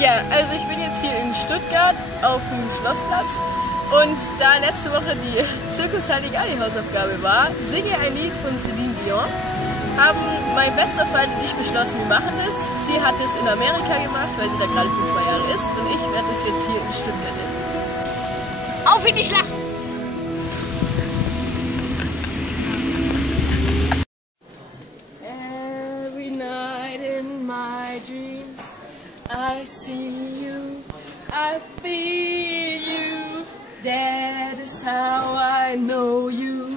Ja, also ich bin jetzt hier in Stuttgart auf dem Schlossplatz und da letzte Woche die Circus Halligalli Hausaufgabe war, singe ein Lied von Celine Dion, haben mein bester Freund und ich beschlossen, wir machen das. Sie hat es in Amerika gemacht, weil sie da gerade für 2 Jahre ist und ich werde es jetzt hier in Stuttgart nehmen. Auf in die Schlacht! Every night in my dreams I see you, I feel you. That is how I know you.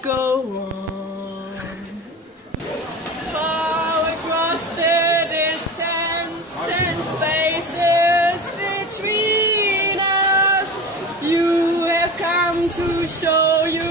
Go on. Far across the distance and spaces between us, you have come to show you